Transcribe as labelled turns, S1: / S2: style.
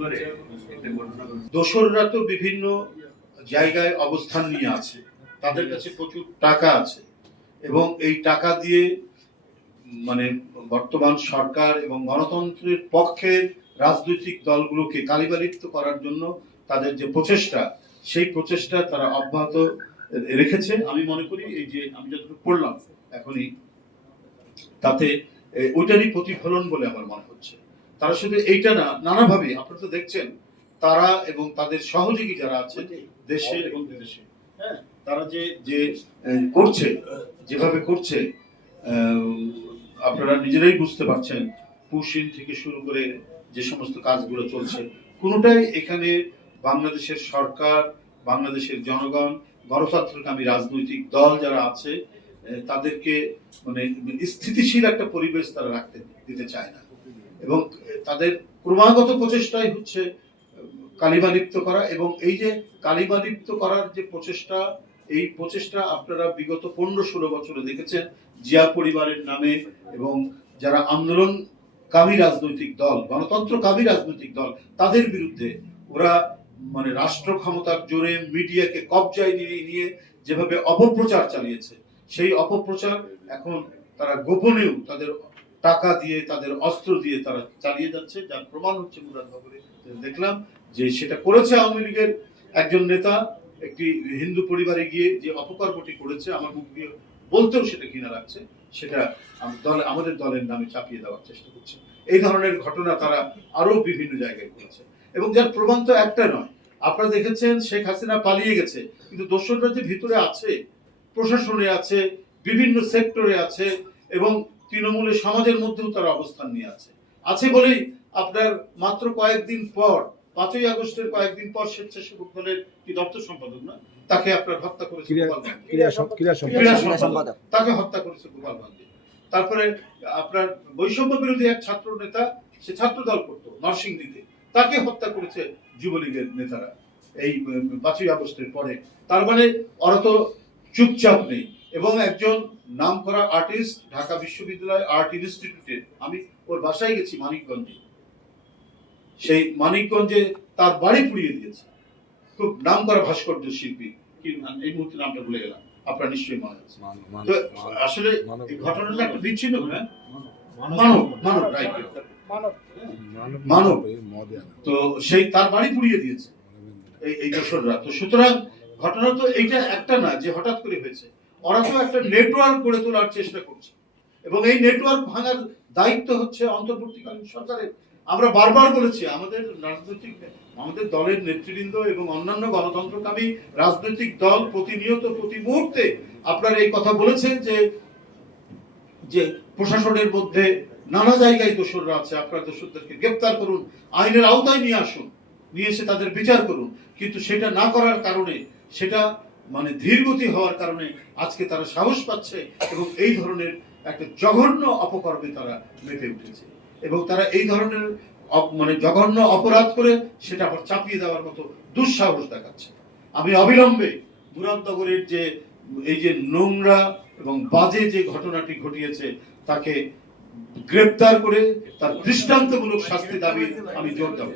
S1: ঘটেছে।
S2: দোসররা তো বিভিন্ন জায়গায় অবস্থান নিয়ে আছে। তাদের কাছে প্রচুর টাকা আছে। এবং এই টাকা দিয়ে মানে বর্তমান সরকার এবং গণতন্ত্রের পক্ষের রাজনৈতিক দলগুলোকে কালিবালিপ্ত করার জন্য তাদের যে প্রচেষ্টা, সেই প্রচেষ্টা তারা অব্যাহত রেখেছে। আমি মনে করি এই যে আমি যতটুকু পড়লাম এখনই, তাতে ওইটারই প্রতিফলন বলে আমার মনে হচ্ছে। তারা শুধু এইটা না নানাভাবে আপনারা তো দেখছেন তারা এবং তাদের সহযোগী যারা আছে দেশে এবং বিদেশে। হ্যাঁ। তারা যে যে করছে যেভাবে করছে আপনারা নিজেরাই বুঝতে পারছেন পুশিন থেকে শুরু করে যে সমস্ত কাজগুলো চলছে কোনোটাই এখানে বাংলাদেশের সরকার বাংলাদেশের জনগণ গণতন্ত্রকামী রাজনৈতিক দল যারা আছে তাদেরকে মানে স্থিতিশীল একটা পরিবেশ তারা রাখতে দিতে চায় না। এবং তাদের ক্রমাগত প্রচেষ্টাই হচ্ছে কালিমালিপ্ত করা এবং এই যে কালিমালিপ্ত করার যে প্রচেষ্টা, এই প্রচেষ্টা আপনারা বিগত পনেরো ষোলো বছরে দেখেছেন। জিয়া পরিবারের নামে এবং যারা আন্দোলনকামী রাজনৈতিক দল, গণতন্ত্রকামী রাজনৈতিক দল, তাদের বিরুদ্ধে ওরা মানে রাষ্ট্র ক্ষমতার জোরে মিডিয়াকে কবজায় নিয়ে নিয়ে যেভাবে অপপ্রচার চালিয়েছে, সেই অপপ্রচার এখন তারা গোপনেও তাদের টাকা দিয়ে, তাদের অস্ত্র দিয়ে তারা চালিয়ে যাচ্ছে, যার প্রমাণ হচ্ছে মুরাদনগরে দেখলাম যে সেটা করেছে আওয়ামী লীগের একজন নেতা, একটি হিন্দু পরিবারে গিয়ে যে অপকর্মটি করেছে, আমার মুখ দিয়ে বলতেও সেটা ঘৃণা লাগছে, সেটা দল, আমাদের দলের নামে চাপিয়ে দেওয়ার চেষ্টা করছে। এই ধরনের ঘটনা তারা আরও বিভিন্ন জায়গায় করেছে। এবং যার প্রমাণ তো একটা নয়, আপনারা দেখেছেন শেখ হাসিনা পালিয়ে গেছে, কিন্তু দোসররা যে ভিতরে আছে, প্রশাসনে আছে, বিভিন্ন সেক্টরে আছে, এবং তৃণমূলের সমাজের মধ্যেও তারা অবস্থান নিয়ে আছে। আছে বলেই আপনার মাত্র কয়েকদিন পর পাঁচই আগস্টের কয়েকদিন পর স্বেচ্ছাসেবক দলের কি দপ্তর সম্পাদক না? তাকে আপনার হত্যা করেছে। তাকে হত্যা করেছে গোপাল গান্ধী তারপরে আপনার বৈষম্য বিরোধী এক ছাত্র নেতা সে ছাত্র দল করতো নরসিংদীতে। তাকে হত্যা করেছে যুবলীগের নেতারা এই পাঁচই আগস্টের পরে। তার মানে ওরা তো চুপচাপ নেই। এবং একজন নাম করা আর্টিস্ট ঢাকা বিশ্ববিদ্যালয় আর্ট ইনস্টিটিউটের আমি ওর বাসায় গেছি মানিকগঞ্জে। সেই মানিকগঞ্জে তার বাড়ি পুড়িয়ে দিয়েছে। খুব নাম করা ভাস্কর্য শিল্পী। কি এই মুহূর্তে নামটা ভুলে গেলাম। আপনার নিশ্চয়ই মনে আছে। তো আসলে ঘটনাটা একটা বিচ্ছিন্ন হ্যাঁ? মানব মানব রাইট
S3: মানব।
S2: তো সেই তার বাড়ি পুড়িয়ে দিয়েছে। এই এই দোসররা তো সুতরাং ঘটনা তো এইটা একটা না যে হঠাৎ করে হয়েছে। ওরা একটা নেটওয়ার্ক গড়ে তোলার চেষ্টা করছে। এবং এই নেটওয়ার্ক ভাঙার দায়িত্ব হচ্ছে অন্তর্বর্তীকালীন সরকারের। আমরা বারবার বলেছি, আমাদের রাজনৈতিক, আমাদের দলের নেতৃবৃন্দ এবং অন্যান্য গণতন্ত্রকামী রাজনৈতিক দল প্রতিনিয়ত প্রতি মুহূর্তে আপনার এই কথা বলেছেন যে যে প্রশাসনের মধ্যে নানা জায়গায় দোষররা আছে, আপনার দোষরদেরকে গ্রেপ্তার করুন, আইনের আওতায় নিয়ে আসুন, নিয়ে এসে তাদের বিচার করুন। কিন্তু সেটা না করার কারণে সেটা মানে ধীরগতি হওয়ার কারণে আজকে তারা সাহস পাচ্ছে এবং এই ধরনের একটা জঘন্য অপকর্মে তারা মেতে উঠেছে। এবং তারা এই ধরনের মানে জঘন্য অপরাধ করে সেটা আবার চাপিয়ে দেওয়ার মতো দুঃসাহস দেখাচ্ছে। আমি অবিলম্বে মুরাদনগরের যে এই যে নোংরা এবং বাজে যে ঘটনাটি ঘটিয়েছে, তাকে গ্রেপ্তার করে তার দৃষ্টান্তমূলক শাস্তি দাবি আমি জোর দেবো।